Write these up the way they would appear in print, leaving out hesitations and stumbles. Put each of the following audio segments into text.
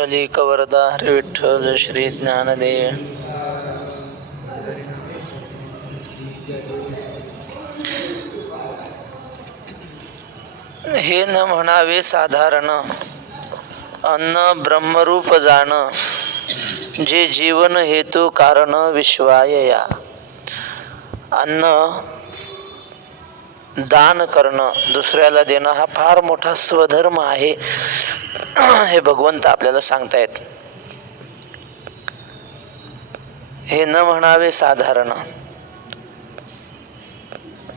पुंडलिकवरदा हरी विठ्ठल श्री ज्ञानदेव. हे न म्हणावे साधारण, अन्न ब्रह्मरूप जाण, जे जीवन हेतू कारण विश्वाय या. अन्न दान करणं, दुसऱ्याला देणं हा फार मोठा स्वधर्म आहे हे भगवंत आपल्याला सांगतायत. हे न म्हणावे साधारण,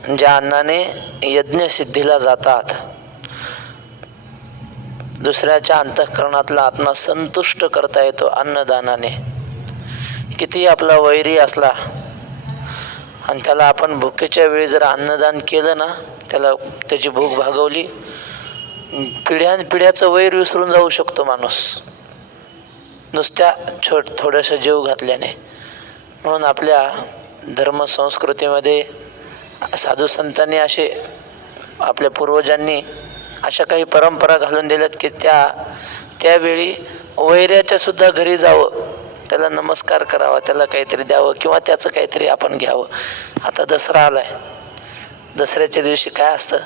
ज्या अन्नाने यज्ञ सिद्धीला जातात, दुसऱ्याच्या अंतःकरणातला आत्मा संतुष्ट करता येतो अन्नदानाने. किती आपला वैरी असला आणि त्याला आपण भुकेच्या वेळी जर अन्नदान केलं ना, त्याला त्याची भूक भागवली, पिढ्याचं वैर विसरून जाऊ शकतो माणूस नुसत्या थोडंसं जीव घातल्याने. म्हणून आपल्या धर्मसंस्कृतीमध्ये साधू संतांनी असे, आपल्या पूर्वजांनी अशा काही परंपरा घालून दिल्यात की त्यावेळी वैऱ्याच्या सुद्धा घरी जावं, त्याला नमस्कार करावा, त्याला काहीतरी द्यावं किंवा त्याचं काहीतरी आपण घ्यावं. आता दसरा आलाय, दसऱ्याच्या दिवशी काय असतं,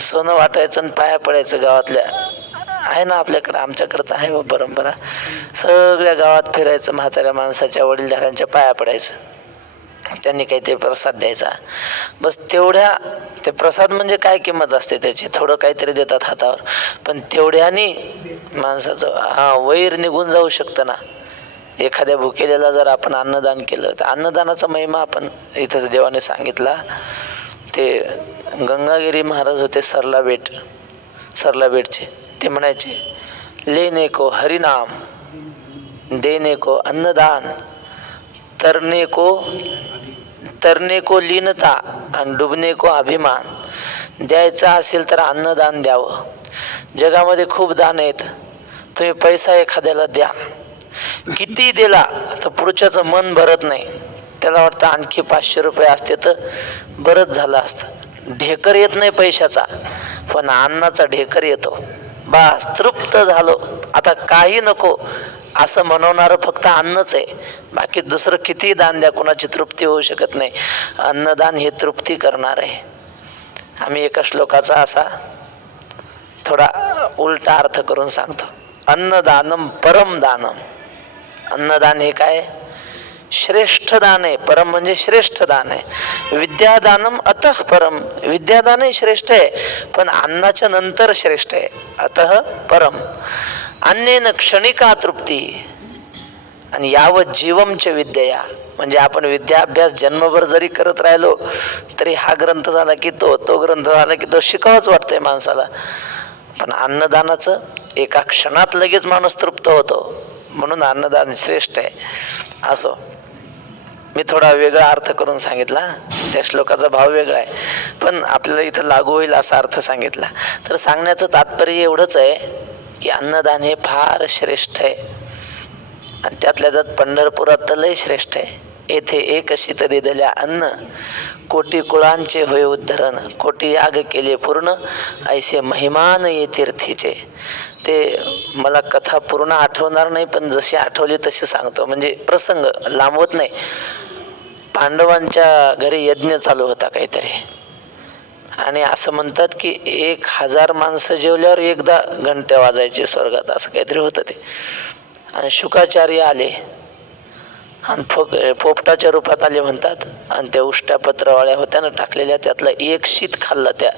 सोनं वाटायचं आणि पाया पडायचं. गावातल्या आहे ना आपल्याकडं, आमच्याकडं तर आहे परंपरा. सगळ्या गावात फिरायचं, म्हाताऱ्या माणसाच्या वडीलधाऱ्यांच्या पाया पडायचं, त्यांनी काहीतरी प्रसाद द्यायचा. बस तेवढ्या, ते प्रसाद म्हणजे काय किंमत असते त्याची, थोडं काहीतरी देतात हातावर, पण तेवढ्यानी माणसाचं वैर निघून जाऊ शकतं ना. एखाद्या भुकेलेला जर आपण अन्नदान केलं तर अन्नदानाचा महिमा आपण इथंच देवाने सांगितला. ते गंगागिरी महाराज होते सरला बेटचे, ते म्हणायचे, लेने को हरिनाम, देने को अन्नदान, तरने को लीनता आणि डुबने को अभिमान. द्यायचं असेल तर अन्नदान द्यावं. जगामध्ये खूप दान आहेत. तुम्ही पैसा एखाद्याला द्या, किती दिला तर पुढच्याचं मन भरत नाही, त्याला वाटतं आणखी 500 रुपये असते तर बरंच झालं असतं. ढेकर येत नाही पैशाचा, पण अन्नाचा ढेकर येतो. बस तृप्त झालो, आता काही नको असं म्हणवणारं फक्त अन्नच आहे. बाकी दुसरं किती दान द्या, कोणाची तृप्ती होऊ शकत नाही. अन्नदान हे तृप्ती करणार आहे. आम्ही एका श्लोकाचा असा थोडा उलटा अर्थ करून सांगतो. अन्नदानम परम दानम. अन्नदान हे काय, श्रेष्ठ दान आहे. परम म्हणजे श्रेष्ठ दान आहे. विद्यादानम अतः परम. विद्यादानही श्रेष्ठ आहे, पण अन्नाच्या नंतर श्रेष्ठ आहे. अतः परम. अन्नेन क्षणिका तृप्ती आणि यावत जीवमच विद्या. म्हणजे आपण विद्याभ्यास जन्मभर जरी करत राहिलो तरी हा ग्रंथ झाला की तो ग्रंथ झाला की तो शिकावंच वाटतंय माणसाला. पण अन्नदानाचं एका क्षणात लगेच माणूस तृप्त होतो, म्हणून अन्नदान श्रेष्ठ आहे. असो, मी थोडा वेगळा अर्थ करून सांगितला, त्या श्लोकाचा भाव वेगळा आहे, पण आपल्याला इथं लागू होईल असा अर्थ सांगितला. तर सांगण्याचं तात्पर्य एवढंच आहे की अन्नदान हे फार श्रेष्ठ आहे. आणि त्यातल्या त्यात पंढरपुरात तर लय श्रेष्ठ आहे. येथे एक शीत दिल्या अन्न, कोटी कुळांचे होय उद्धरण, कोटी याग केले पूर्ण, ऐसे महिमान ये तीर्थीचे. ते मला कथा पूर्ण आठवणार नाही, पण जशी आठवली तशी सांगतो, म्हणजे प्रसंग लांबवत नाही. पांडवांच्या घरी यज्ञ चालू होता काहीतरी, आणि असं म्हणतात की 1000 माणसं जेवल्यावर एकदा घंटे वाजायचे स्वर्गात, असं काहीतरी होतं ते. आणि शुकाचार्य आले आणि पोपटाच्या रूपात आले म्हणतात, आणि त्या उष्ट्या पत्रावळ्या होत्या ना टाकलेल्या, त्यातला एक शीत खाल्ला त्या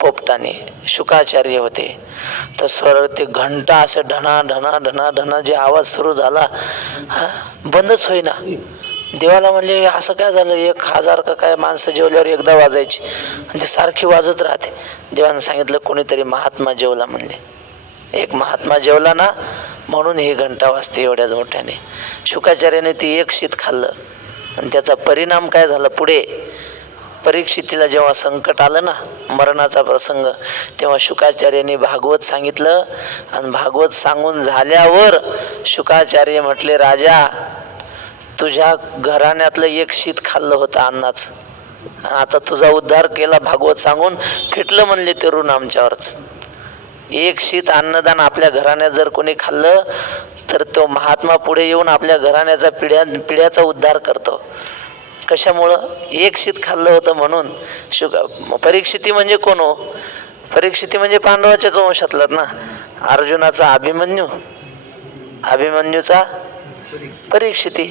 पोपटाने. शुकाचार्य होते तर स्वर ते घंटा असं ढणा ढणा ढणा ढणा जे आवाज सुरू झाला, बंदच होईना. देवाला म्हणले असं काय झालं, 1000 का काय माणसं जेवल्यावर एकदा वाजायची आणि ते सारखी वाजत राहते. देवानं सांगितलं कोणीतरी महात्मा जेवला म्हणले. एक महात्मा जेवला ना, म्हणून ही घंटा वाजते एवढ्याच मोठ्याने. शुकाचार्याने ती एक शीत खाल्लं आणि त्याचा परिणाम काय झाला, पुढे परीक्षितीला जेव्हा संकट आलं ना, मरणाचा प्रसंग, तेव्हा शुकाचार्याने भागवत सांगितलं. आणि भागवत सांगून झाल्यावर शुकाचार्य म्हटले, राजा तुझ्या घराण्यातलं एक शीत खाल्लं होतं अन्नाचं, आणि आता तुझा उद्धार केला भागवत सांगून, फिटलं म्हणले ते ऋण आमच्यावरच. एक शीत अन्नदान आपल्या घराण्यात जर कोणी खाल्लं तर तो महात्मा पुढे येऊन आपल्या घराण्याचा पिढ्याचा उद्धार करतो. कशामुळं? एक शीत खाल्लं होतं म्हणून. परीक्षिती म्हणजे कोण हो? परीक्षिती म्हणजे पांडवाच्याच वंशातलाच ना. अर्जुनाचा अभिमन्यू, अभिमन्यूचा परीक्षिती.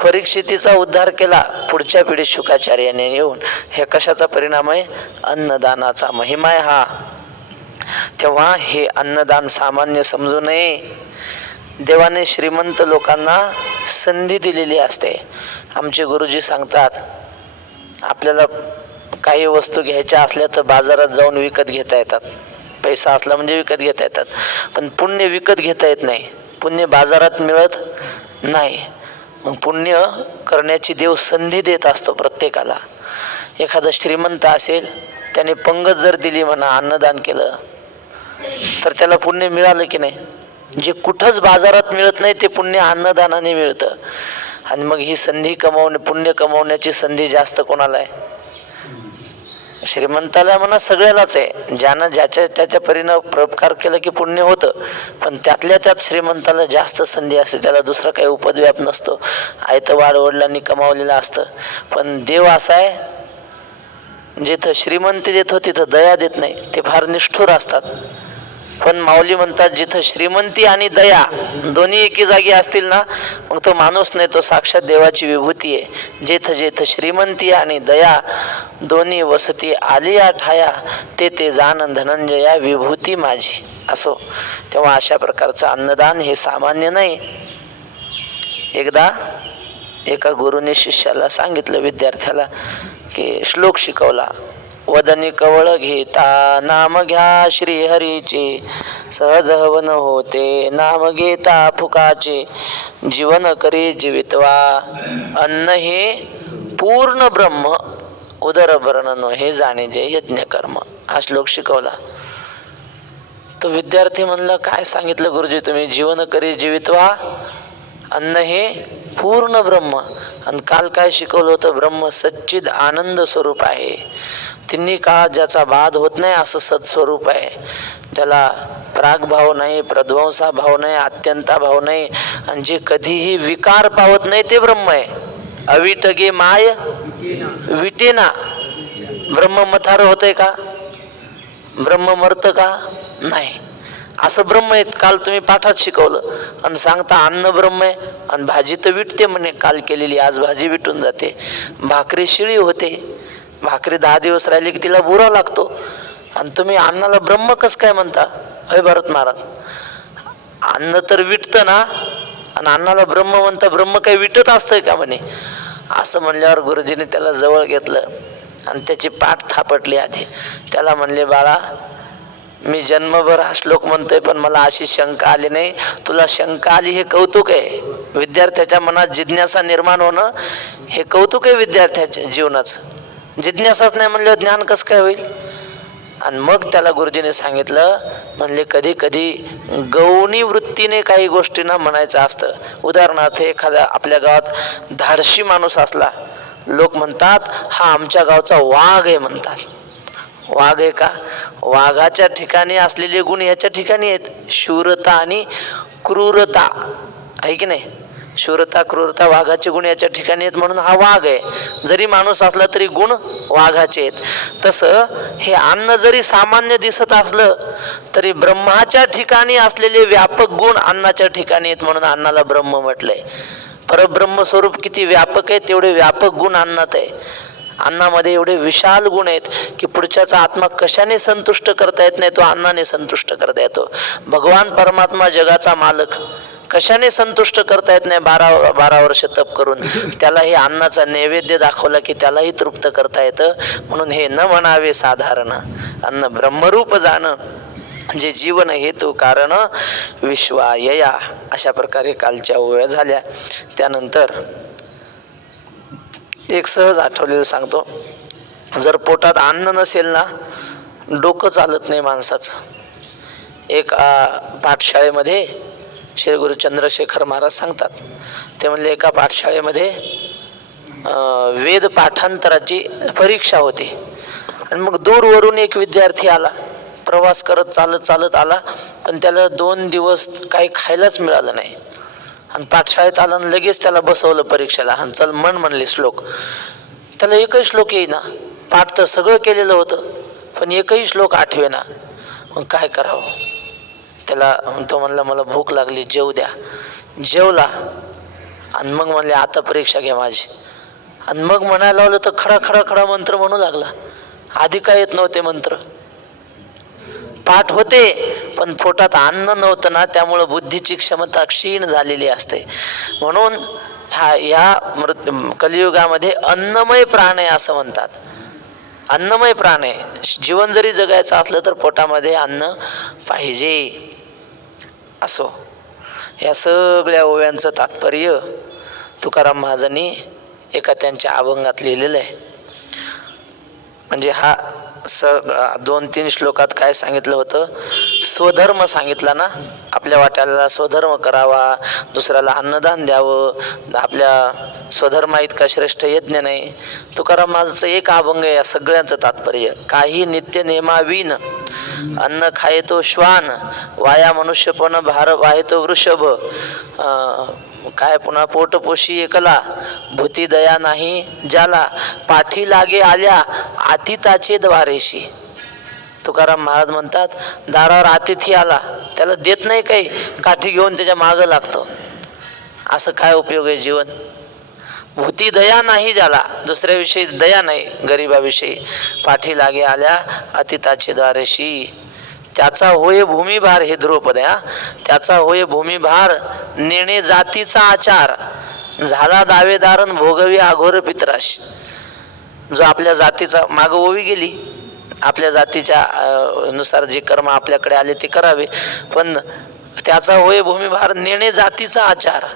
परीक्षितीचा उद्धार केला पुढच्या पिढीत शुकाचार्याने येऊन. हे कशाचा परिणाम आहे? अन्नदानाचा महिमा आहे हा. तेव्हा हे अन्नदान सामान्य समजू नये. देवाने श्रीमंत लोकांना संधी दिलेली असते. आमचे गुरुजी सांगतात, आपल्याला काही वस्तू घ्यायच्या असल्या तर बाजारात जाऊन विकत घेता येतात. पैसा असला म्हणजे विकत घेता येतात. पण पुण्य विकत घेता येत नाही. पुण्य बाजारात मिळत नाही. मग पुण्य करण्याची देव संधी देत असतो प्रत्येकाला. एखादा श्रीमंत असेल, त्याने पंगत जर दिली म्हणा, अन्नदान केलं तर त्याला पुण्य मिळालं की नाही? जे कुठंच बाजारात मिळत नाही ते पुण्य अन्नदानाने मिळतं. आणि मग ही संधी पुण्य कमवण्याची संधी जास्त कोणाला आहे? श्रीमंताला म्हणा, सगळ्यालाच आहे. ज्यानं ज्याच्या त्याच्या परीनं परोपकार केलं की पुण्य होतं. पण त्यातल्या त्यात श्रीमंताला जास्त संधी असते. त्याला दुसरा काही उपद्व्याप नसतो. आयतं वाडवडिलांनी कमावलेलं असतं. पण देव असा आहे, जिथं श्रीमंती देतो तिथं दया देत नाही. ते फार निष्ठुर असतात. पण माऊली म्हणतात, जिथं श्रीमंती आणि दया दोन्ही एकी जागी असतील ना, मग तो माणूस नाही, तो साक्षात देवाची विभूती आहे. जेथ जेथ श्रीमंती आणि दया दोन्ही वसती आलिया ठाया, ते ते जाण धनंजया विभूती माझी. असो. तेव्हा अशा प्रकारचं अन्नदान हे सामान्य नाही. एकदा एका गुरुने शिष्याला सांगितलं, विद्यार्थ्याला, की श्लोक शिकवला. वदनी कवळ घेता नाम घ्या श्रीहरीचे, सहज हवन होते नाम घेता फुकाचे. जीवन करी जीवितवा अन्न हे पूर्ण ब्रह्म, उदर वर्णन हे जाणे जे यज्ञ कर्म. हा श्लोक शिकवला. तो विद्यार्थी म्हणला, काय सांगितलं गुरुजी तुम्ही? जीवन करी जीवितवा अन्न हे पूर्ण ब्रह्म. आणि काल काय शिकवलं होतं? ब्रह्म सच्चिद आनंद स्वरूप आहे. तिन्ही काळात ज्याचा बाध होत नाही असं सत्स्वरूप आहे. ज्याला प्रागभाव नाही, प्रध्वंसा भाव नाही, अत्यंता भाव नाही, आणि जे कधीही विकार पावत नाही ते ब्रह्म आहे. अविटगे माय विटेना. ब्रह्म मथार होतंय का? ब्रह्म मरत का? नाही. असं ब्रह्म आहे. काल तुम्ही पाठात शिकवलं. आणि सांगता अन्न ब्रह्म आहे आणि भाजी तर विटते म्हणे. काल केलेली आज भाजी विटून जाते. भाकरी शिळी होते. भाकरी 10 दिवस राहिली की तिला बुरा लागतो. आणि तुम्ही अन्नाला ब्रह्म कसं काय म्हणता? अय भरत महाराज, अन्न तर विटतं ना, आणि अन्नाला ब्रह्म म्हणता. ब्रह्म काही विटत असतंय का म्हणे? असं म्हणल्यावर गुरुजीने त्याला जवळ घेतलं आणि त्याची पाठ थापटली आधी. त्याला म्हणले, बाळा, मी जन्मभर हा श्लोक म्हणतोय पण मला अशी शंका आली नाही. तुला शंका आली हे कौतुक आहे. विद्यार्थ्याच्या मनात जिज्ञासा निर्माण होणं हे कौतुक आहे विद्यार्थ्याच्या जीवनाचं. जिज्ञासाच नाही म्हणल्यावर ज्ञान कसं काय होईल? आणि मग त्याला गुरुजीने सांगितलं, म्हणले कधी कधी गौणी वृत्तीने काही गोष्टींना म्हणायचं असतं. उदाहरणार्थ, एखाद्या आपल्या गावात धाडशी माणूस असला, लोक म्हणतात हा आमच्या गावचा वाघ आहे म्हणतात. वाघ आहे का? वाघाच्या ठिकाणी असलेले गुण ह्याच्या ठिकाणी आहेत. शूरता आणि क्रूरता आहे की नाही? शूरता क्रूरता वाघाचे गुण याच्या ठिकाणी आहेत म्हणून हा वाघ आहे. जरी माणूस असला तरी गुण वाघाचे आहेत. तसं हे अन्न जरी सामान्य दिसत असलं तरी ब्रह्माच्या ठिकाणी असलेले व्यापक गुण अन्नाच्या ठिकाणी आहेत म्हणून अन्नाला ब्रह्म म्हटलंय. परब्रह्म स्वरूप किती व्यापक आहे तेवढे व्यापक गुण अन्नात आहे. अन्नामध्ये एवढे विशाल गुण आहेत की पुढच्याचा आत्मा कशाने संतुष्ट करता येत नाही, तो अन्नाने संतुष्ट करता येतो. भगवान परमात्मा जगाचा मालक कशाने संतुष्ट करता येत नाही? 12 वर्ष तप करून त्याला हे अन्नाचा नैवेद्य दाखवला की त्यालाही तृप्त करता येतं. म्हणून हे न म्हणावे साधारण, अन्न ब्रह्मरूप जाणं जे जीवन हेतू कारण विश्वायया. अशा प्रकारे कालच्या ओव्या झाल्या. त्यानंतर एक सहज आठवलेलं सांगतो. जर पोटात अन्न नसेल ना, डोकं चालत नाही माणसाचं. एक पाठशाळेमध्ये श्री गुरु चंद्रशेखर महाराज सांगतात, ते म्हणले एका पाठशाळेमध्ये वेद पाठांतराची परीक्षा होती. आणि मग दूरवरून एक विद्यार्थी आला. प्रवास करत चालत चालत आला, पण त्याला 2 दिवस काही खायलाच मिळालं नाही. आणि पाठशाळेत आला आणि लगेच त्याला बसवलं परीक्षेला. आणि चल म्हणले श्लोक. त्याला एकही श्लोक येईना. पाठ तर सगळं केलेलं होतं, पण एकही श्लोक आठवेना. मग काय करावं? त्याला तो म्हणला मला भूक लागली, जेवू द्या. जेवला आणि मग म्हणले आता परीक्षा घ्या माझी. आणि मग म्हणायला लावलं तर खडा खडा खडा मंत्र म्हणू लागला. आधी काय येत नव्हते मंत्र. पाठ होते पण पोटात अन्न नव्हतं ना, त्यामुळं बुद्धीची क्षमता क्षीण झालेली असते. म्हणून या कलियुगामध्ये अन्नमय प्राण आहे असं म्हणतात. अन्नमय प्राण आहे. जीवन जरी जगायचं असलं तर पोटामध्ये अन्न पाहिजे. असो, या सगळ्या ओव्यांचं तात्पर्य तुकाराम महाराजांनी एका त्यांच्या अभंगात लिहिलेलं आहे. म्हणजे हा 2-3 श्लोकात काय सांगितलं होतं? स्वधर्म सांगितला ना, आपल्या वाट्याला स्वधर्म करावा, दुसऱ्याला अन्नदान द्यावं, आपल्या स्वधर्मा इतका श्रेष्ठ यज्ञ नाही. तुकाराम महाराजांचं एक अभंग आहे या सगळ्यांचं तात्पर्य. काही नित्य नेमाविन अन्न खाये तो श्वान, वाया मनुष्यपण भार वाहे तो वृषभ. काय पुन्हा पोटपोशी एकला, भूती दया नाही ज्याला, पाठी लागे आल्या आतिताचे द्वारेशी. तुकाराम महाराज म्हणतात, दारावर अतिथी आला, त्याला देत नाही काही, काठी घेऊन त्याच्या मागं लागतो. असं काय उपयोग आहे जीवन? भूती दया नाही ज्याला, दुसऱ्याविषयी दया नाही, गरिबाविषयी. पाठी लागे आल्या अतिताचे द्वारेशी. त्याचा होय भूमिभार, हे ध्रुवपद आहे. त्याचा होय भूमिभार, नेणे जातीचा आचार, झाला दावेदारन भोगवी अघोर पितराशी. जो आपल्या जातीचा माग ओवी गेली, आपल्या जातीच्या नुसार जे कर्म आपल्याकडे आले ते करावे, पण त्याचा होय भूमिभार, नेणे जातीचा आचार,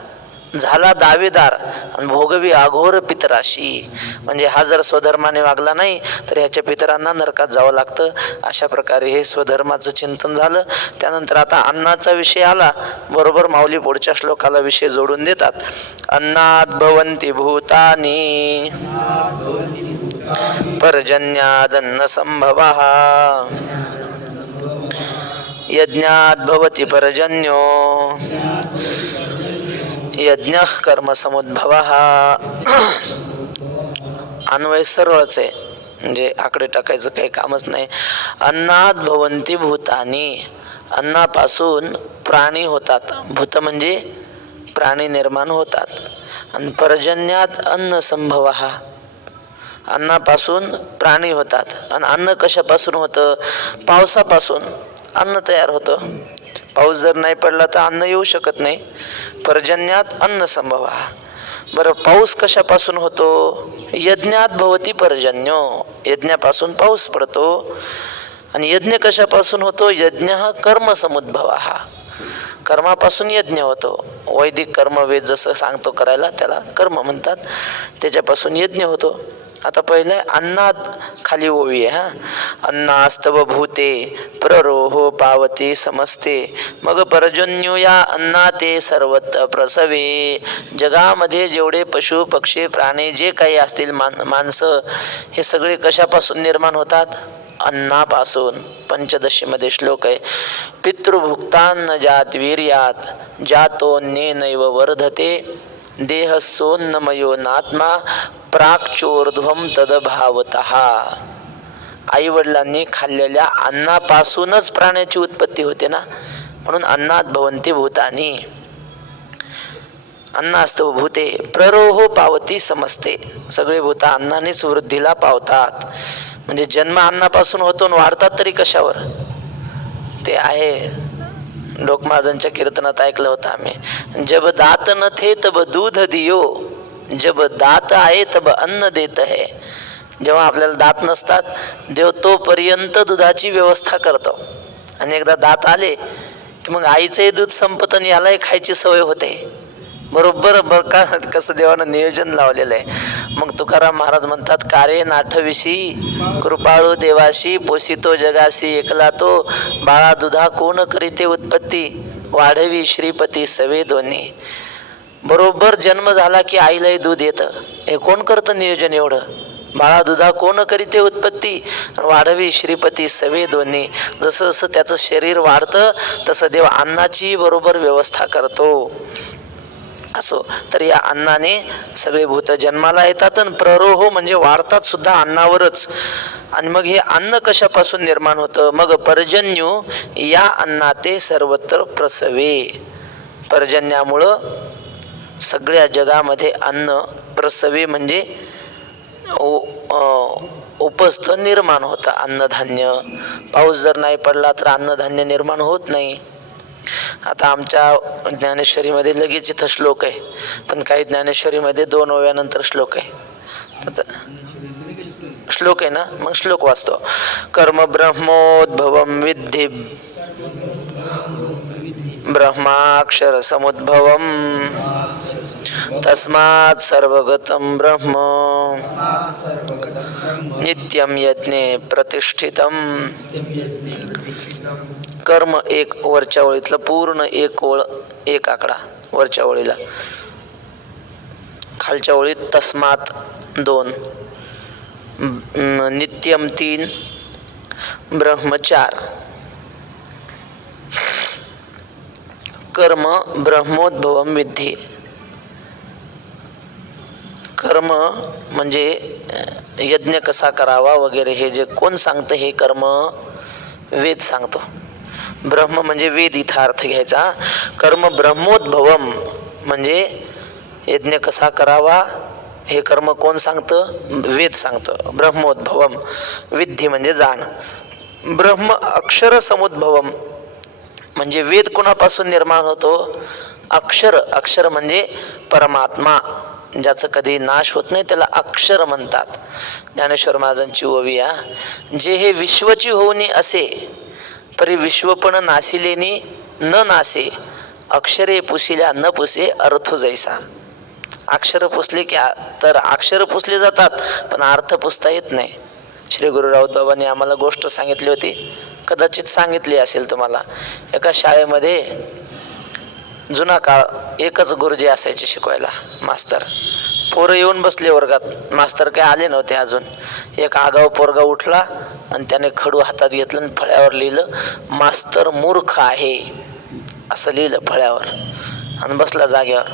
झाला दावेदार आणि भोगवी अघोर पितराशी. म्हणजे हा जर स्वधर्माने वागला नाही तर ह्याच्या पितरांना नरकात जावं लागतं. अशा प्रकारे हे स्वधर्माचं चिंतन झालं. त्यानंतर आता अन्नाचा विषय आला. बरोबर माऊली पुढच्या श्लोकाला विषय जोडून देतात. अन्नात भवन्ति भूतानि पर्जन्यादन्न संभवः, यज्ञात भवति पर्जन्यो यज्ञ कर्म समुद्भवः. अन्वय सरळच आहे, म्हणजे आकडे टाकायचं काही कामच नाही. अन्नात भवन्ति भूतानि, अन्नापासून प्राणी होतात. भूत म्हणजे प्राणी निर्माण होतात. आणि पर्जन्यात अन्न संभवः, अन्नापासून प्राणी होतात. आणि अन्न कशापासून होतं? पावसापासून अन्न तयार होतं. पाऊस जर नाही पडला तर अन्न येऊ शकत नाही. पर्जन्यात अन्न संभव. बरं, पाऊस कशापासून होतो? यज्ञात भवती पर्जन्यो, यज्ञापासून पाऊस पडतो. आणि यज्ञ कशापासून होतो? यज्ञ हा कर्म समुद्भव, हा कर्मापासून यज्ञ होतो. वैदिक कर्म वेद जसं सांगतो करायला त्याला कर्म म्हणतात, त्याच्यापासून यज्ञ होतो. आता पहिलं अन्नात खाली ओवी आहे. अन्नास्तव भूते प्ररोहो पावते समस्ते, मग पर्जन्यो या अन्ना ते सर्वत्र प्रसवे. जगामध्ये जेवढे पशु पक्षी प्राणी जे काही असतील, माणसं, हे सगळे कशापासून निर्माण होतात? अन्नापासून. पंचदशीमध्ये श्लोक आहे, पितृभुक्तान्न जात वीर्यात जातोन्येनैव वर्धते, देहसोन्नमयो नात्मा प्राक्चोर्ध्वम तदभावतः. आई वडिलांनी खाल्लेल्या अन्नापासूनच प्राण्याची उत्पत्ती होते ना, म्हणून अन्नात भवन्ति भूतानि. अन्नास्तव भूते प्ररोहो पावती समजते. सगळे भूत अन्नानेच वृद्धीला पावतात. म्हणजे जन्म अन्नापासून होतो आणि वाढतात तरी कशावर? ते आहे लोकमाजांच्या कीर्तनात ऐकलं होतं आम्ही, जब दात न थे तब दूध दियो, जब दात आहे तब अन्न देत है. जेव्हा आपल्याला दात नसतात, देव तोपर्यंत दुधाची व्यवस्था करतो. आणि एकदा दात आले की मग आईचंही दूध संपत आणि यालाही खायची सवय होते. बरोबर बरं का, कसं देवानं नियोजन लावलेलं आहे. मग तुकाराम महाराज म्हणतात, कारे नाठविशी कृपाळू देवाशी, पोसितो जगाशी एकला तो, बाळा दुधा कोण करीते उत्पत्ती, वाढवी श्रीपती सवे दोन्ही. बरोबर जन्म झाला की आईलाही दूध येतं. हे कोण करतं नियोजन एवढं? बाळा दुधा कोण करीते उत्पत्ती, वाढवी श्रीपती सवे दोन्ही. जसं जसं त्याचं शरीर वाढतं तसं देव अन्नाची बरोबर व्यवस्था करतो. असो तर या अन्नाने सगळे भूत जन्माला येतात आणि प्ररोह म्हणजे वाढतात सुद्धा अन्नावरच. आणि मग हे अन्न कशापासून निर्माण होतं, मग पर्जन्यू या अन्नाते सर्वत्र प्रसवे. पर्जन्यामुळं सगळ्या जगामध्ये अन्न प्रसवे म्हणजे उपजतं, निर्माण होतं अन्नधान्य. पाऊस जर नाही पडला तर अन्नधान्य निर्माण होत नाही. आता आमच्या ज्ञानेश्वरीमध्ये लगेच इथं श्लोक आहे, पण काही ज्ञानेश्वरीमध्ये 2 ओव्यानंतर श्लोक आहे. श्लोक आहे ना, मग श्लोक वाचतो. कर्म ब्रह्मोद्भवम विद्धि ब्रह्माक्षर समुद्भवम तस्मात् सर्वगतं ब्रह्म नित्यं यज्ञे प्रतिष्ठितम. कर्म एक वरच्या ओळीतलं पूर्ण एक ओळ, एक आकडा वरच्या ओळीला. खालच्या ओळीत तस्मात 2, नित्यम 3, ब्रह्म 4. कर्म ब्रह्मोद्भवम विद्धी. कर्म म्हणजे यज्ञ कसा करावा वगैरे हे जे कोण सांगतं, हे कर्म वेद सांगतो. ब्रह्म म्हणजे वेद इथं अर्थ घ्यायचा. कर्म ब्रह्मोद्भवम म्हणजे यज्ञ कसा करावा हे कर्म कोण सांगतं, वेद सांगतं. ब्रह्मोद्भवम विद्धी म्हणजे जाण. ब्रह्म अक्षर समुद्भवम म्हणजे वेद कोणापासून निर्माण होतो, अक्षर. अक्षर म्हणजे परमात्मा, ज्याचं कधी नाश होत नाही त्याला अक्षर म्हणतात. ज्ञानेश्वर महाराजांची ओवी आ, जे हे विश्वची होऊनी असे परी विश्व पण नासिलेनी न नासे, अक्षरे पुसिल्या न पुसे अर्थ जैसा. अक्षर पुसले की तर अक्षर पुसले जातात पण अर्थ पुसता येत नाही. श्री गुरु राऊत बाबांनी आम्हाला गोष्ट सांगितली होती, कदाचित सांगितली असेल तुम्हाला. एका शाळेमध्ये जुना काळ एकच गुरुजी असायचे शिकवायला, मास्तर. पोरं येऊन बसले वर्गात, मास्तर काय आले नव्हते अजून. एक आगाव पोरगा उठला आणि त्याने खडू हातात घेतलं आणि फळ्यावर लिहिलं, मास्तर मूर्ख आहे असं लिहिलं फळ्यावर. आणि बसला जागेवर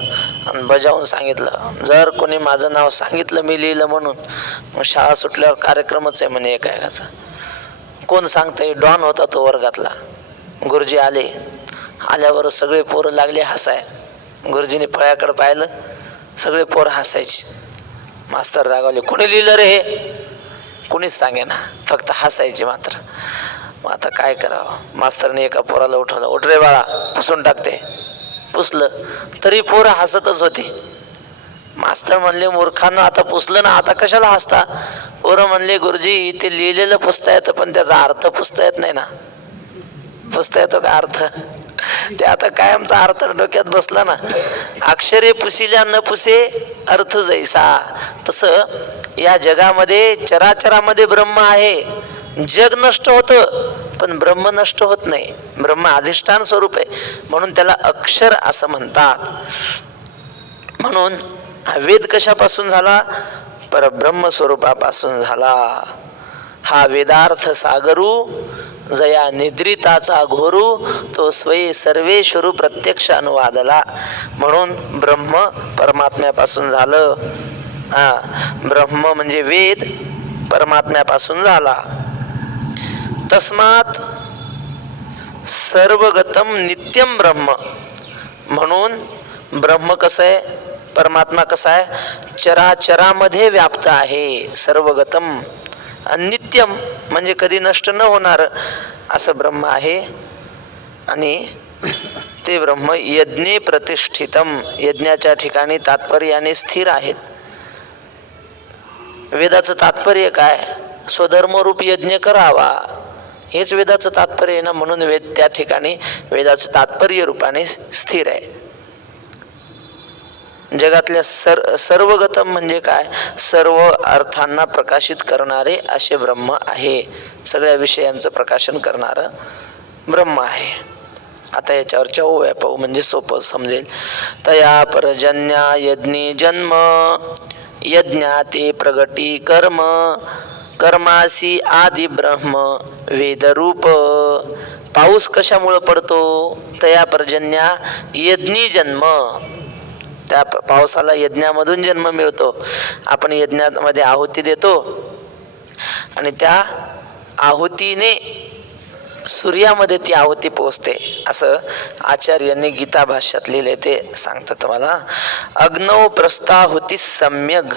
आणि बजावून सांगितलं, जर कोणी माझं नाव सांगितलं मी लिहिलं म्हणून, मग शाळा सुटल्यावर कार्यक्रमच आहे म्हणे एकाचा. कोण सांगतंय, डॉन होता तो वर्गातला. गुरुजी आले, आल्यावर सगळे पोरं लागले हसाय. गुरुजीने फळ्याकडे पाहिलं, सगळे पोरं हसायचे. मास्तर रागावले, कोणी लिहिलं रे हे? कोणीच सांगे ना, फक्त हसायचे मात्र. मग आता काय करावं, मास्तरने एका पोराला उठवलं, उठ रे बाळा पुसून टाकते. पुसलं तरी पोरं हसतच होती. मास्तर म्हणले, मूर्खांना आता पुसलं ना, आता कशाला हसता? पोरं म्हणले, गुरुजी ते लिहिलेलं पुसता येतं पण त्याचा अर्थ पुसता येत नाही ना. पुसता येतो का अर्थ? ते आता कायमचा अर्थ डोक्यात बसला ना. अक्षरे पुसिल्या न पुसे अर्थ जैसा. तसं या जगामध्ये चराचरामध्ये ब्रह्म आहे. जग नष्ट होतं पण ब्रह्म नष्ट होत नाही. ब्रह्म अधिष्ठान स्वरूप आहे म्हणून त्याला अक्षर असं म्हणतात. म्हणून हा वेद कशापासून झाला, परब्रह्म स्वरूपापासून झाला. हा वेदार्थ सागरू जया निद्रिताचा घोरू, तो स्वये सर्वेश्वरू प्रत्यक्ष अनुवादला. म्हणून ब्रह्म परमात्म्यापासून झालं. ब्रह्म म्हणजे वेद परमात्म्यापासून झाला. तस्मात सर्वगतम नित्यम ब्रह्म. म्हणून ब्रह्म कसं आहे, परमात्मा कसा आहे, चराचरामध्ये व्याप्त आहे. सर्वगतम नित्यम म्हणजे कधी नष्ट न होणार असं ब्रह्म आहे. आणि ते ब्रह्म यज्ञे प्रतिष्ठितम, यज्ञाच्या ठिकाणी तात्पर्याने स्थिर आहेत. वेदाचं तात्पर्य काय, स्वधर्मरूप यज्ञ करावा हेच वेदाचं तात्पर्य आहे ना. म्हणून वेद त्या ठिकाणी वेदाचं तात्पर्य रूपाने स्थिर आहे. जगातल्या सर्वगतम म्हणजे काय, सर्व अर्थांना प्रकाशित करणारे असे ब्रह्म आहे. सगळ्या विषयांचं प्रकाशन करणारं ब्रह्म आहे. आता याच्यावरच्या ओव्या पाहू म्हणजे सोपं समजेल. तया परजन्या यज्ञी जन्म यज्ञाते प्रगटी कर्म कर्मासी आदि ब्रह्म वेदरूप. पाऊस कशामुळे पडतो? तया पर्जन्या यज्ञी जन्म. त्या पावसाला यज्ञामधून जन्म मिळतो. आपण यज्ञामध्ये आहुती देतो आणि त्या आहुतीने सूर्यामध्ये ती आहुती पोचते, असं आचार्यांनी गीता भाष्यात लिहिले ते सांगतात तुम्हाला. अग्नौ प्रस्ताहुती सम्यग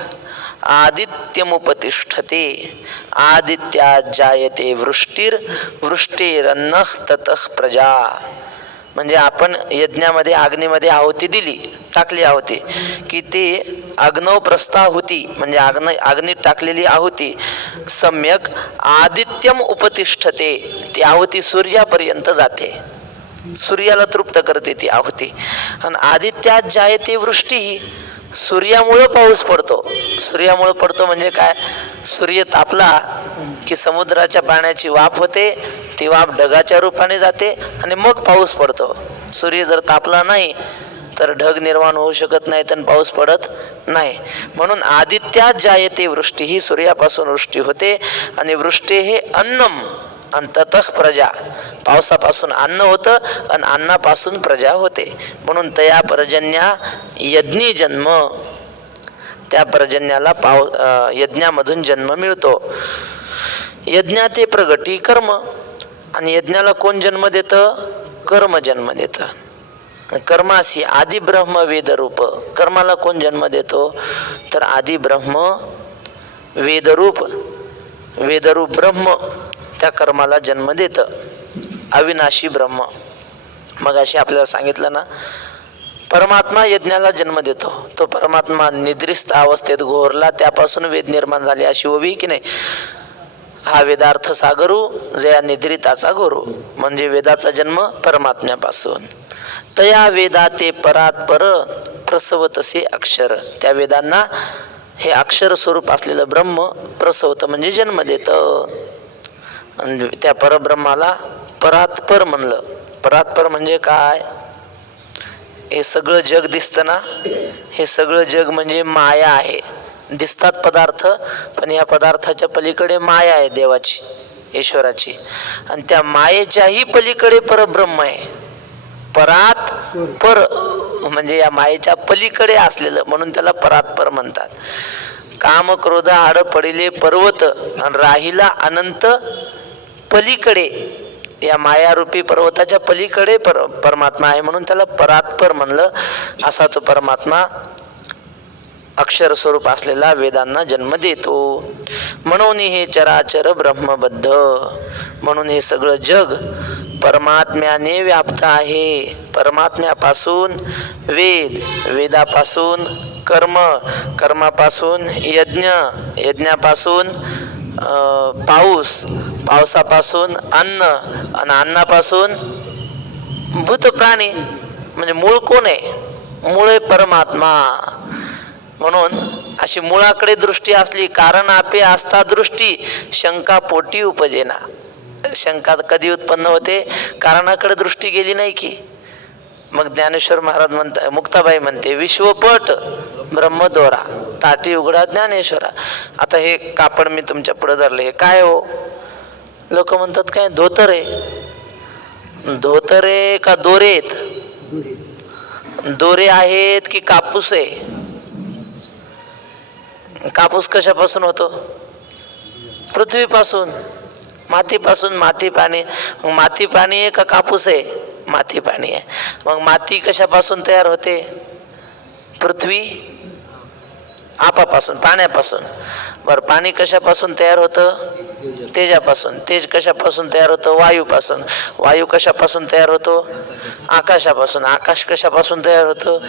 आदित्यमुपतिष्ठते आदित्यात जायते वृष्टीर वृष्टीरन्नः ततः प्रजा. म्हणजे आपण यज्ञामध्ये अग्नीमध्ये आहुती दिली, टाकली आहुती की ते अग्नौ प्रस्ताहुती म्हणजे अग्नीत टाकलेली आहुती सम्यक आदित्यम उपतिष्ठते. ती आहुती सूर्यापर्यंत जाते, सूर्याला तृप्त करते ती आहुती. आणि आदित्यात जायते वृष्टी ही सूर्यामुळं पाऊस पडतो. सूर्यामुळं पडतो म्हणजे काय? सूर्य तापला की समुद्राच्या पाण्याची वाफ होते, ती वाफ ढगाच्या रूपाने जाते आणि मग पाऊस पडतो. सूर्य जर तापला नाही तर ढग निर्माण होऊ शकत नाही आणि पाऊस पडत नाही. म्हणून आदित्यात जायते वृष्टी ही सूर्यापासून वृष्टी होते. आणि वृष्टी हे अन्नम आणि ततः प्रजा. पावसापासून अन्न होतं आणि अन्नापासून प्रजा होते. म्हणून तया पर्जन्या यज्ञी जन्म. त्या पर्जन्याला यज्ञामधून जन्म मिळतो. यज्ञाते प्रगटी कर्म. आणि यज्ञाला कोण जन्म देतं? कर्म जन्म देतं. कर्मासी आदि ब्रह्म वेदरूप. कर्माला कोण जन्म देतो? तर आदि ब्रह्म वेदरूप. वेदरूप ब्रह्म त्या कर्माला जन्म देतं. अविनाशी ब्रह्म. मग अशी आपल्याला सांगितलं ना, परमात्मा यज्ञाला जन्म देतो. तो परमात्मा निद्रिस्त अवस्थेत घोरला, त्यापासून वेद निर्माण झाले अशी ओवी की नाही. हा वेदार्थ सागरू जया निद्रिताचा गुरु. म्हणजे वेदाचा जन्म परमात्म्यापासून. तया वेदा ते परात पर प्रसवतसे अक्षर. त्या वेदांना हे अक्षर स्वरूप असलेलं ब्रह्म प्रसवत म्हणजे जन्म देतं. आणि त्या परब्रह्माला परात्पर म्हणलं. परात्पर म्हणजे काय? हे सगळं जग दिसतं ना, हे सगळं जग म्हणजे माया आहे. दिसतात पदार्थ, पण या पदार्थाच्या पलीकडे माया आहे देवाची, ईश्वराची. आणि त्या मायेच्याही पलीकडे परब्रह्म आहे. परात पर म्हणजे या मायेच्या पलीकडे असलेलं, म्हणून त्याला परात्पर म्हणतात. काम क्रोध आड पडिले पर्वत आणि राहिला अनंत पलीकडे. या मायारूपी पर्वताच्या पलीकडे परमात्मा आहे, म्हणून त्याला परात्पर म्हणलं. असा तो परमात्मा अक्षर स्वरूप असलेला वेदांना जन्म देतो. म्हणून हे चराचर ब्रह्मबद्ध. म्हणून हे सगळं जग परमात्म्याने व्याप्त आहे. परमात्म्यापासून वेद, वेदापासून कर्म, कर्मापासून यज्ञ, यज्ञापासून पाऊस, पावसापासून अन्न आणि अन्नापासून भूत प्राणी. म्हणजे मूळ कोण आहे? मूळ आहे परमात्मा. म्हणून अशी मुळाकडे दृष्टी असली, कारण आपे असता दृष्टी शंका पोटी उपजेना. शंका कधी उत्पन्न होते? कारणाकडे दृष्टी गेली नाही की. मग ज्ञानेश्वर महाराज म्हणतात, मुक्ताबाई म्हणते, विश्वपट ब्रह्मद्वारा ताटी उघडा ज्ञानेश्वरा. आता हे कापड मी तुमच्या पुढे धरले, हे काय हो? लोक म्हणतात काय? धोतर आहे. धोतर आहे का दोरे आहेत? दोरे आहेत की कापूस आहे? कापूस कशापासून होतो? पृथ्वीपासून, मातीपासून. माती पाणी. मग माती पाणी आहे का कापूस आहे? माती पाणी आहे. मग माती कशापासून तयार होते? पृथ्वी आपापासून, पाण्यापासून. बरं, पाणी कशापासून तयार होतं? तेजापासून. तेज कशापासून तयार होतं? वायूपासून. वायू कशापासून तयार होतो? आकाशापासून. आकाश कशापासून तयार होतं?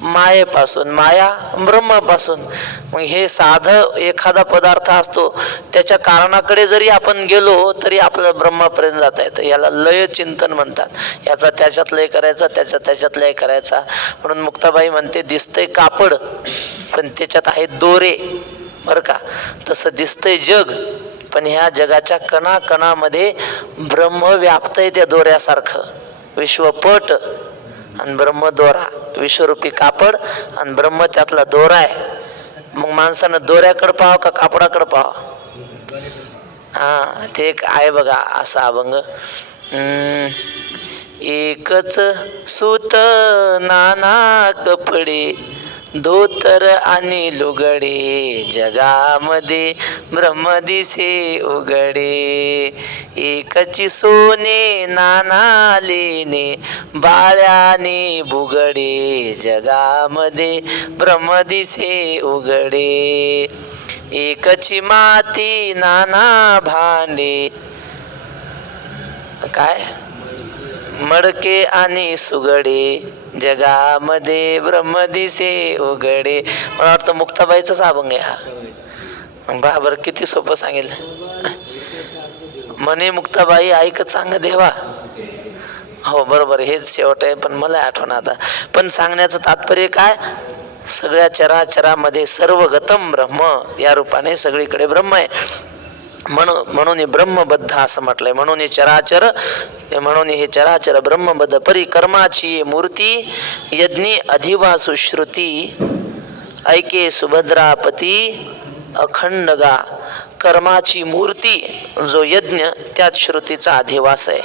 मायेपासून. माया ब्रह्मापासून. मग हे साधं एखादा पदार्थ असतो, त्याच्या कारणाकडे जरी आपण गेलो तरी आपल्याला ब्रह्मापर्यंत जाता येतं. याला लय चिंतन म्हणतात. याचा त्याच्यात लय करायचा, त्याचा त्याच्यात लय करायचा. म्हणून मुक्ताबाई म्हणते, दिसतंय कापड पण त्याच्यात आहेत दोरे. बरं का? तसं दिसतंय जग, पण ह्या जगाच्या कणाकणामध्ये ब्रह्म व्याप्तय त्या दोऱ्यासारखं. विश्वपट आणि ब्रह्मदोरा. विश्वरूपी कापड आणि ब्रह्म त्यातला दोरा आहे. मग माणसानं दोऱ्याकडं पाहावं का कापडाकडं पाहावं? हा, ते एक आहे बघा असा अभंग. एकच सूत नाना कपडे, धोतर आणि लुगडे, जगामध्ये ब्रह्म दिसे उघडे. एकची सोने नाना लेणे, बाळ्याने बुगडे, जगामध्ये ब्रह्म दिसे उघडे. एकची माती नाना भांडे, काय मडके आणि सुगडे, जगामध्ये ब्रह्म दिसे उघडे. मला वाटतं मुक्ताबाईचाच अभंग आहे हा. बरोबर, किती सोपं सांगेल. म्हणे मुक्ताबाई ऐक चांग देवा. हो बरोबर, हेच शेवट आहे, पण मला आठवण आता. पण सांगण्याचं तात्पर्य काय, सगळ्या चराचरामध्ये सर्वगतम ब्रह्म या रूपाने सगळीकडे ब्रह्म आहे. म्हणून ब्रह्मबद्ध असं म्हटलंय. म्हणून हे चराचर ब्रह्मबद्ध परी कर्माची मूर्ती, यज्ञी अधिवासु श्रुती, ऐके सुभद्रापती अखंड गा. कर्माची मूर्ती जो यज्ञ, त्यात श्रुतीचा अधिवास आहे.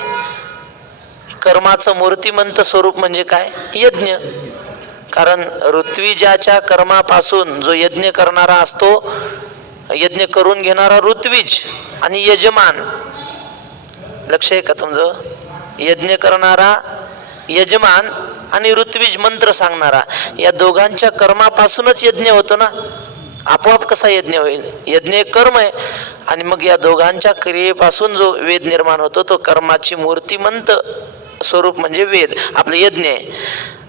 कर्माचं मूर्तिमंत स्वरूप म्हणजे काय, यज्ञ. कारण ऋत्विजाच्या कर्मापासून जो यज्ञ करणारा असतो, यज्ञ करून घेणारा ऋत्विज आणि यजमान, लक्ष आहे का तुमचं, यज्ञ करणारा यजमान आणि ऋत्विज मंत्र सांगणारा, या दोघांच्या कर्मापासूनच यज्ञ होतो ना. आपोआप कसा यज्ञ होईल, यज्ञ कर्म आहे. आणि मग या दोघांच्या क्रियेपासून जो वेद निर्माण होतो, तो कर्माची मूर्तिमंत स्वरूप म्हणजे वेद, आपलं यज्ञ आहे.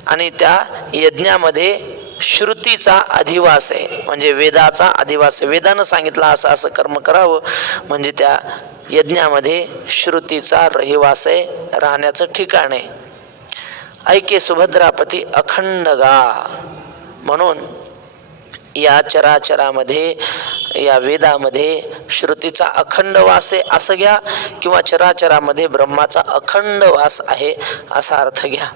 आणि त्या यज्ञामध्ये श्रुतीचा अधिवास आहे, म्हणजे वेदाचा अधिवास आहे. वेदानं सांगितलं असं असं कर्म करावं, म्हणजे त्या यज्ञामध्ये श्रुतीचा रहिवास आहे, राहण्याचं ठिकाण आहे. ऐके सुभद्रापती अखंड गा. म्हणून या चराचरामध्ये, या वेदामध्ये श्रुतीचा अखंड वास आहे असं घ्या, किंवा चराचरामध्ये ब्रह्माचा अखंड वास आहे असा अर्थ घ्या.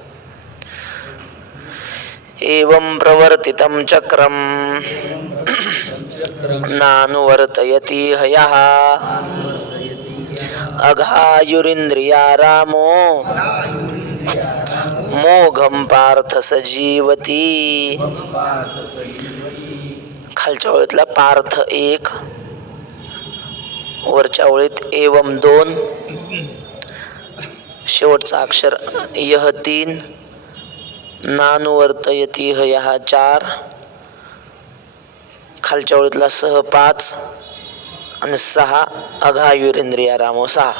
एवं प्रवर्तितं चक्रम नानुवर्तयति हयः, अघायुरिंद्रिया रामो मोघम पार्थ सजीवती. खालच्या ओळीतला पार्थ 1, वरच्या ओळीत एवं 2, शेवटचा अक्षर यह 3, नानुवर्तयति हयः 4, खालच्या ओळीतला सह 5 आणि 6 अघायुरिंद्रिया रामो 6.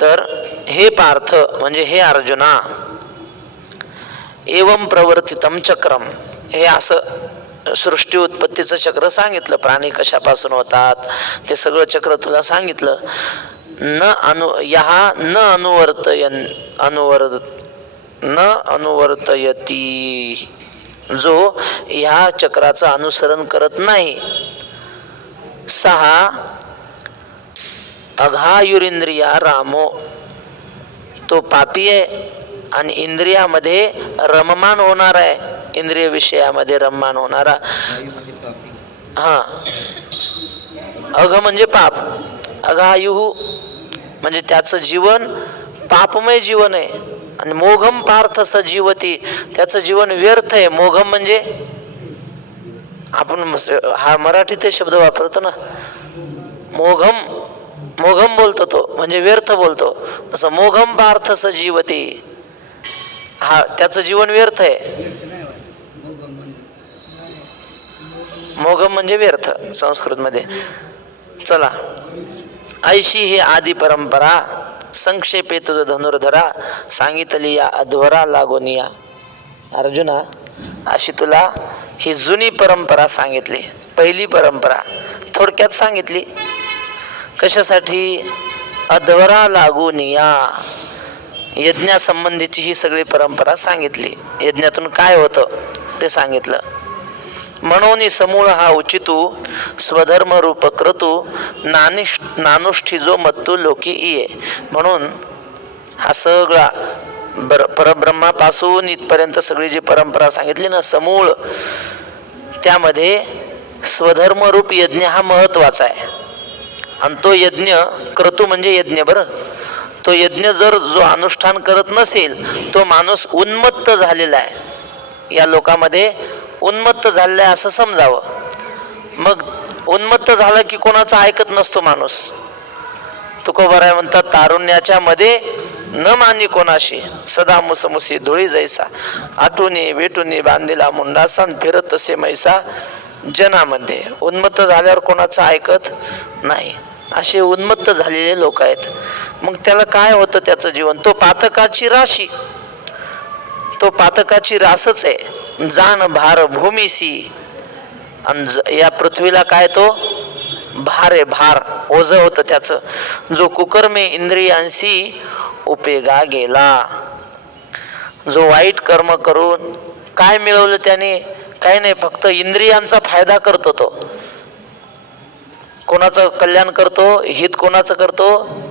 तर हे पार्थ म्हणजे हे अर्जुना, एवं प्रवर्तितम चक्रम, हे असं सृष्टी उत्पत्तीचं चक्र सांगितलं. प्राणी कशापासून होतात ते सगळं चक्र तुला सांगितलं. न अनुवर्तयती, जो ह्या चक्राचं अनुसरण करत नाही. 6 अघायुरिंद्रिया रामो, तो पापी आहे आणि इंद्रियामध्ये रममान होणार आहे, इंद्रिय विषयामध्ये रममान होणारा. हा, अघ म्हणजे पाप, अघायुः म्हणजे त्याचं जीवन पापमय जीवन आहे. आणि मोघम पार्थ सजीवती, त्याचं जीवन व्यर्थ आहे. मोघम म्हणजे आपण हा मराठीत शब्द वापरतो ना, मोघम, मोघम बोलतो तो म्हणजे व्यर्थ बोलतो. तसं मोघम पार्थ सजीवती, हा त्याचं जीवन व्यर्थ आहे. मोघम म्हणजे व्यर्थ संस्कृत मध्ये. चला, ऐशी ही आदी परंपरा संक्षेपे तुझ धनुर्धरा, सांगितली या अध्वरा लागोनिया. अर्जुना, अशी तुला ही जुनी परंपरा सांगितली, पहिली परंपरा थोडक्यात सांगितली. कशासाठी, अध्वरा लागोनिया, यज्ञासंबंधीची ही सगळी परंपरा सांगितली. यज्ञातून काय होतं ते सांगितलं. म्हणून समूळ हा उचितू स्वधर्म रूप क्रतू नानुष्ठिजो मत्तू लोकी इये. म्हणून हा सगळा परब्रह्मापासून इथपर्यंत सगळी जी परंपरा सांगितली ना समूळ, त्यामध्ये स्वधर्मरूप यज्ञ हा महत्वाचा आहे. आणि तो यज्ञ क्रतू म्हणजे यज्ञ. बरं, तो यज्ञ जर जो अनुष्ठान करत नसेल तो माणूस उन्मत्त झालेला आहे, या लोकांमध्ये उन्मत्त झालेला आहे असं समजावं. मग उन्मत्त झाला की कोणाचं ऐकत नसतो माणूस. तुकोबाराय म्हणतात, तारुण्याच्या मध्ये न मानी कोणाशी, सदा मुसमुसी धुळी जैसा, आटुनी वेटुनी बांधिला मुंडासा, फिरत तसे मैसा जनामध्ये. उन्मत्त झाल्यावर कोणाचं ऐकत नाही, असे उन्मत्त झालेले लोक आहेत. मग त्याला काय होतं त्याचं जीवन? तो पातकाची राशी, तो पातकाची रासच आहे. जाण भार भूमीसी, आणि या पृथ्वीला काय तो भार आहे, भार ओझ होतं त्याचं. जो कुकर्मे इंद्रियांशी उपेगा गेला, जो वाईट कर्म करून काय मिळवलं त्याने? काही नाही, फक्त इंद्रियांचा फायदा करतो तो. कोणाचं कल्याण करतो? हित कोणाचं करतो?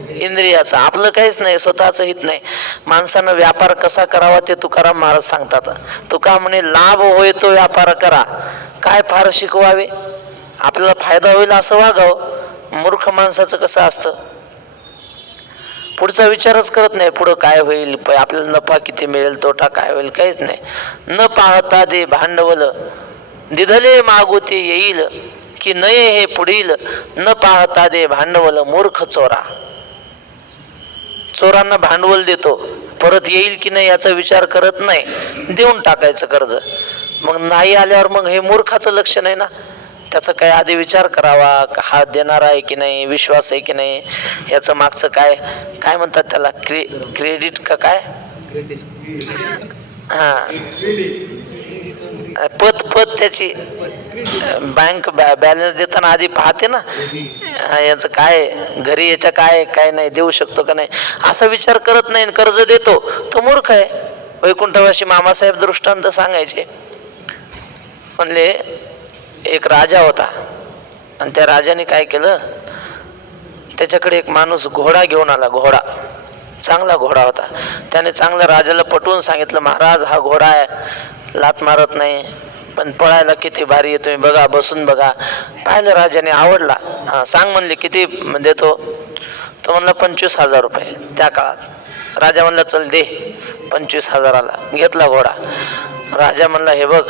इंद्रियाचं. आपलं काहीच नाही, स्वतःचं हित नाही. माणसानं व्यापार कसा करावा ते तुकाराम महाराज सांगतात. तुका म्हणे, लाभ होय तो व्यापार करा. काय फार शिकवावे? आपल्याला फायदा होईल असं वागावं. मूर्ख माणसाचं कसं असतं, पुढचा विचारच करत नाही. पुढं काय होईल, आपल्याला नफा किती मिळेल, तोटा काय होईल, काहीच नाही. न पाहता दे भांडवल, दिधले मागुती येईल की नये हे पुढील, न पाहता दे भांडवल मूर्ख चोरा. चोरांना भांडवल देतो, परत येईल की नाही याचा विचार करत नाही, देऊन टाकायचं कर्ज. मग नाही आल्यावर मग हे मूर्खाचं लक्षण आहे ना. त्याचा काय आधी विचार करावा, हा देणार आहे की नाही, विश्वास आहे की नाही, याचं मागचं काय काय म्हणतात त्याला, क्रेडिट का काय, हा पत त्याची बँक बॅलन्स देताना आधी पाहते ना, याचं काय घरी याच्या काय काय नाही देऊ शकतो का नाही असा विचार करत नाही, कर्ज देतो, तो मूर्ख आहे. वैकुंठवासी मामासाहेब दृष्टांत सांगायचे. म्हणले एक राजा होता आणि त्या राजाने काय केलं, त्याच्याकडे एक माणूस घोडा घेऊन आला. घोडा चांगला घोडा होता. त्याने चांगल्या राजाला पटवून सांगितलं, महाराज हा घोडा आहे, लात मारत नाही पण पळायला किती भारी आहे, तुम्ही बघा, बसून बघा. पाहिलं राजाने, आवडला. सांग म्हणले किती देतो? तो म्हणला 25,000 रुपये. त्या काळात राजा म्हणला चल दे. 25,000ला घेतला घोडा. राजा म्हणला हे बघ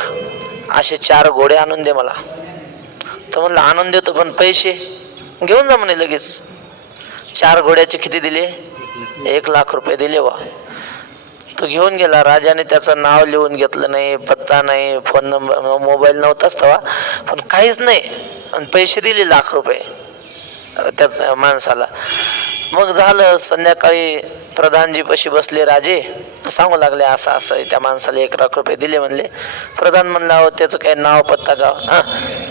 असे 4 घोडे आणून दे मला. तो म्हणला आणून देतो पण पैसे घेऊन जा म्हणे लगेच. 4 घोड्याचे किती दिले? 1,00,000 रुपये दिले वा. तो घेऊन गेला. राजाने त्याचं नाव लिहून घेतलं नाही, पत्ता नाही, फोन नंबर, मोबाईल नव्हताच तेव्हा, पण काहीच नाही, आणि पैसे दिले 1,00,000 रुपये त्या माणसाला. मग झालं, संध्याकाळी प्रधानजी पशी बसले राजे, सांगू लागले असं असं त्या माणसाला 1,00,000 रुपये दिले म्हणले. प्रधान म्हणला हो त्याचं काय नाव पत्ता गाव,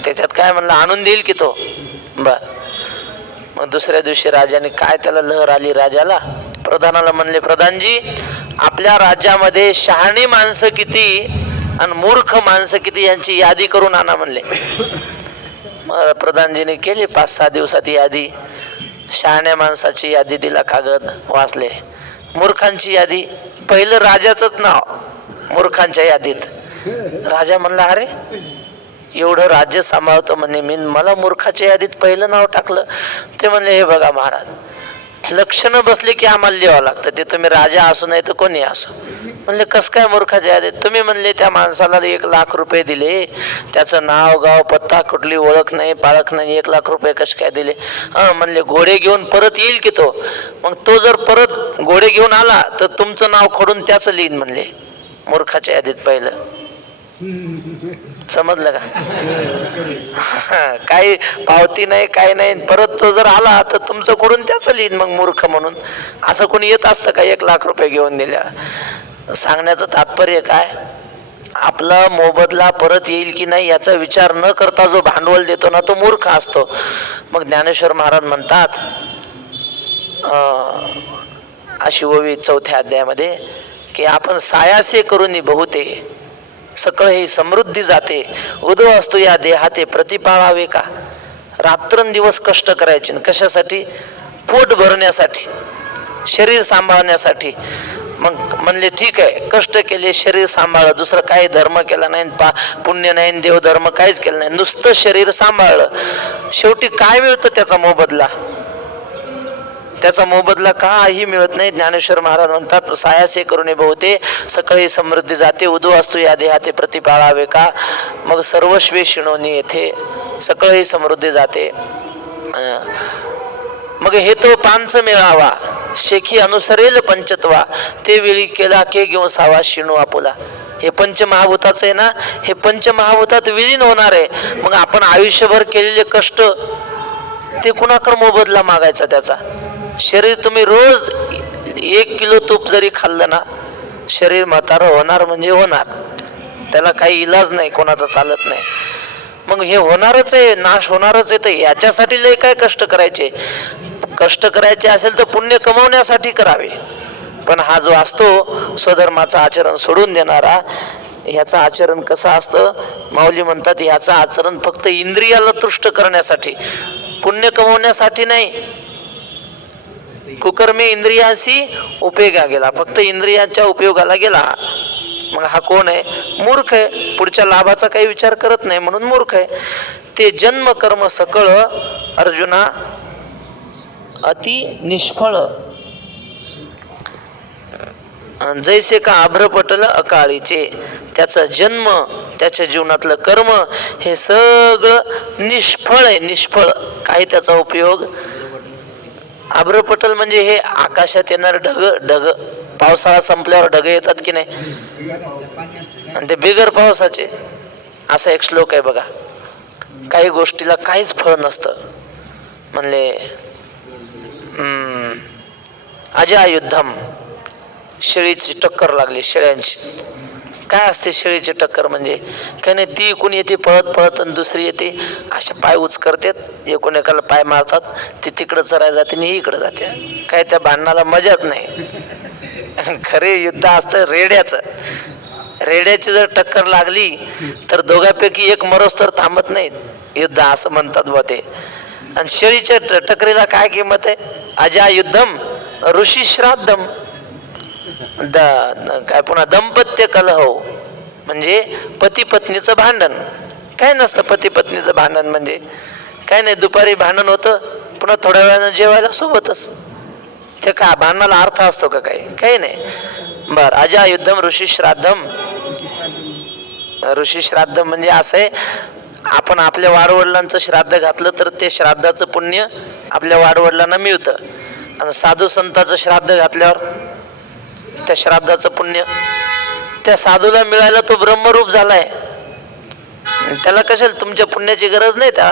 त्याच्यात काय म्हणलं आणून देईल की तो. बर. मग दुसऱ्या दिवशी राजाने काय त्याला लहर आली राजाला. प्रधानाला म्हणले, प्रधानजी आपल्या राज्यामध्ये शहाणी माणसं किती आणि मूर्ख माणसं किती यांची यादी करून आणा म्हणले. मग प्रधानजीने केली 5-6 दिवसात यादी. शहाण्या माणसाची यादी दिला, कागद वाचले. मूर्खांची यादी, पहिलं राजाचंच नाव मूर्खांच्या यादीत. राजा म्हणला अरे एवढं राज्य सांभाळतो म्हणे मी, मला मूर्खाच्या यादीत पहिलं नाव टाकलं. ते म्हणले हे बघा महाराज, लक्षणं बसले की आम्हाला लिहावं लागतं, ते तुम्ही राजा असू नाही तर कोणी असो. म्हणले कस काय मूर्खाच्या यादीत? तुम्ही म्हणले त्या माणसाला 1,00,000 रुपये दिले, त्याचं नाव गाव पत्ता कुठली ओळख नाही पाळख नाही, 1,00,000 रुपये कसे काय दिले? म्हणले घोडे घेऊन परत येईल की तो. मग तो जर परत घोडे घेऊन आला तर तुमचं नाव खोडून त्याचं लिहिन म्हणले, मूर्खाच्या यादीत पहिलं. समजलं का? काही पावती नाही काही नाही, परत तो जर आला तर तुमचं कडून त्याचं लिहिन मग मूर्ख म्हणून. असं कोणी येत असतं का 1,00,000 रुपये घेऊन दिल्या? सांगण्याचं तात्पर्य काय, आपला मोबदला परत येईल की नाही याचा विचार न करता जो भांडवल देतो ना तो मूर्ख असतो. मग ज्ञानेश्वर महाराज म्हणतात अशी ओवी 4थ्या अध्यायामध्ये की आपण सायासे करून बहुते सकळ ही समृद्धी जाते, उदो असतो या देहाते प्रतिपाळावे का. रात्रंदिवस कष्ट करायचे. कशासाठी? पोट भरण्यासाठी, शरीर सांभाळण्यासाठी. मग म्हणले ठीक आहे, कष्ट केले, शरीर सांभाळलं, दुसरं काही धर्म केला नाही, पुण्य नाही, देवधर्म काहीच केलं नाही, नुसतं शरीर सांभाळलं, शेवटी काय मिळतं त्याचा मोबदला? त्याचा मोबदला काही मिळत नाही. ज्ञानेश्वर महाराज म्हणतात, सायासे करुणे बहुते सकाळी समृद्धी जाते, उदो असतो या देहाते प्रतिपाळावे का, मग सर्वस्वे शिणोनी येथे सकाळी समृद्धी जाते. मग हे तो पांच मिळावा, शेखी अनुसरेल पंचत्वा, ते वेळी केला के घेऊन सावा शिणू आपुला. हे पंचमहाभूताचं आहे ना, हे पंचमहाभूतात विलीन होणार आहे. मग आपण आयुष्यभर केलेले कष्ट ते कुणाकडे मोबदला मागायचा त्याचा? शरीर तुम्ही रोज 1 किलो तूप जरी खाल्लं ना, शरीर म्हातारं होणार म्हणजे होणार, त्याला काही इलाज नाही, कोणाचा चालत नाही. मग हे होणारच आहे, नाश होणारच आहे. तर याच्यासाठी लय काय कष्ट करायचे? कष्ट करायचे असेल तर पुण्य कमवण्यासाठी करावे. पण हा जो असतो स्वधर्माचं आचरण सोडून देणारा, ह्याचं आचरण कसं असतं? माऊली म्हणतात, ह्याचं आचरण फक्त इंद्रियाला तुष्ट करण्यासाठी, पुण्य कमवण्यासाठी नाही. कुकर्मी इंद्रियाशी उपयोगा गेला, फक्त इंद्रियांच्या उपयोगाला गेला. मग हा कोण आहे? मूर्ख आहे. पुढच्या लाभाचा काही विचार करत नाही म्हणून मूर्ख आहे. ते जन्म कर्म सकळ अर्जुना अति निष्फळ, जैसे का आभ्रपटल अकाळीचे. त्याचा जन्म, त्याच्या जीवनातलं कर्म हे सगळं निष्फळ आहे, निष्फळ, काही त्याचा उपयोग. आभ्रपटल म्हणजे हे आकाशात येणार ढग, ढग पावसाळा संपल्यावर ढग येतात की नाही, आणि ते बिगर पावसाचे. असा एक श्लोक आहे बघा, काही गोष्टीला काहीच फळ नसतं. म्हणले अजयायुद्धम, शेळीची टक्कर लागली, शेळ्यांची. काय असते शेळीची टक्कर म्हणजे? काही नाही, ती कोणी येते पळत पळत आणि दुसरी येते, अशा पाय उचकरतात, एकूण एकाला पाय मारतात, ती तिकडं चरायला जाते आणि ही इकडं जाते. काय त्या भांडणाला मजाच नाही. खरे युद्ध असतं रेड्याचं. रेड्याची जर टक्कर लागली तर दोघांपैकी एक मरोस तर थांबत नाहीत युद्ध, असं म्हणतात बा ते. आणि शेळीच्या टकरीला काय किंमत आहे? अजयायुद्धम ऋषी श्राद्धम, काय पुन्हा दंपत्य कलह, म्हणजे पती पत्नीचं भांडण. काय नसतं पती पत्नीचं भांडण म्हणजे? काय नाही, दुपारी भांडण होतं, पुन्हा थोड्या वेळानं जेवायला सोबतच. ते का भांडणाला अर्थ असतो का? काही नाही. बर, अजयायुद्धम ऋषी श्राद्धम. ऋषी श्राद्ध म्हणजे असं आहे, आपण आपल्या वाडवडिलांचं श्राद्ध घातलं तर ते श्राद्धाचं पुण्य आपल्या वाडवडिलांना मिळतं, आणि साधू संतांचं श्राद्ध घातल्यावर त्या श्राद्धाचं पुण्य त्या साधूला मिळायला. तो ब्रह्मरूप झालाय, त्याला कशाला तुमच्या पुण्याची गरज नाही त्या.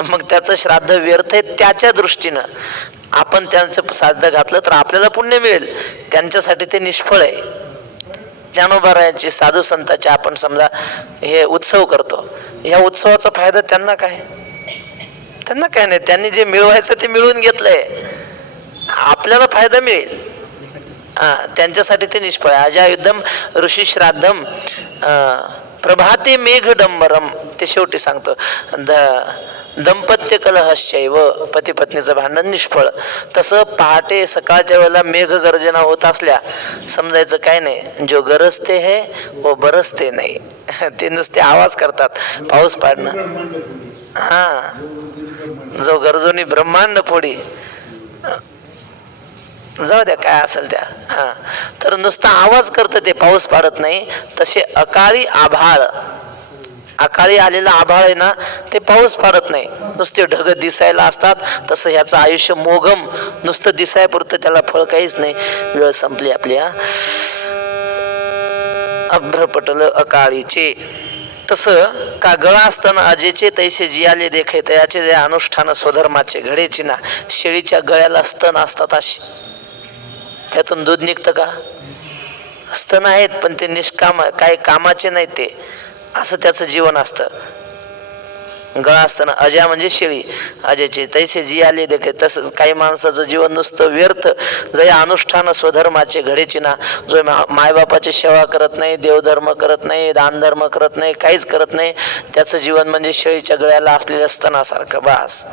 मग त्याचं श्राद्ध व्यर्थ आहे त्याच्या दृष्टीनं. आपण त्यांचं श्राद्ध घातलं तर आपल्याला पुण्य मिळेल, त्यांच्यासाठी ते निष्फळ आहे. ज्ञानोबारायांची, साधू संतांचे आपण समजा हे उत्सव करतो, ह्या उत्सवाचा फायदा त्यांना काय? त्यांना काय नाही, त्यांनी जे मिळवायचं ते मिळवून घेतलंय, आपल्याला फायदा मिळेल. त्यांच्यासाठी ते निष्फळ आहे. अजयायुद्धम ऋषी श्राद्धम प्रभाते मेघ डंबरम, ते शेवटी सांगतो. दंपत्य कलहश्चैव, पती पत्नीचं भांडण निष्फळ. तसं पहाटे सकाळच्या वेळेला मेघ गर्जना होत असल्या समजायचं काय नाही, जो गरजते है वो बरसते नाही. ते नुसते आवाज करतात, पाऊस पाडणं. जो गरजोनी ब्रह्मांड फोडी, जाऊ द्या काय असेल त्या. तर नुसता आवाज करतं, ते पाऊस पाडत नाही. तसे अकाळी आभाळ, अकाळी आलेला आभाळ आहे ना, ते पाऊस पाडत नाही, नुसते ढग दिसायला असतात. तसं ह्याचं आयुष्य मोघम, नुसतं दिसायपुरतं, त्याला फळ काहीच नाही. वेळ संपली आपली. अभ्रपटल अकाळीचे. तसं का गळा असताना अजेचे तैसे जियाले देखे, तयाचे जे अनुष्ठान स्वधर्माचे घडेची ना. शेळीच्या गळ्याला स्तन असतात अशी, त्यातून दूध निघतं का? स्तन आहेत पण ते निष्काम, काही कामाचे नाही ते, असं त्याचं जीवन असतं. गळा असताना अजया म्हणजे शेळी, अजयचे तैसे जियाले देखे. तसंच काही माणसाचं जीवन नुसतं व्यर्थ, जय अनुष्ठान स्वधर्माचे घडेची ना. जो मायबापाची सेवा करत नाही, देवधर्म करत नाही, दानधर्म करत नाही, काहीच करत नाही, त्याचं जीवन म्हणजे शेळीच्या गळ्याला असलेल्या स्तनासारखं. बास.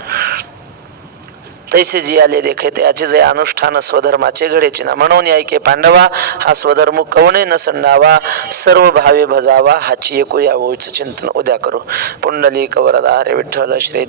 तैसे जी आले देखे त्याचे जे अनुष्ठान स्वधर्माचे घडेचे ना. म्हणून ऐके पांडवा हा स्वधर्म कवणे न संडावा, सर्व भावे भजावा, हाची एकू यावोच चिंतन उद्या करू. पुंडलिक वरदा हरे विठ्ठल श्री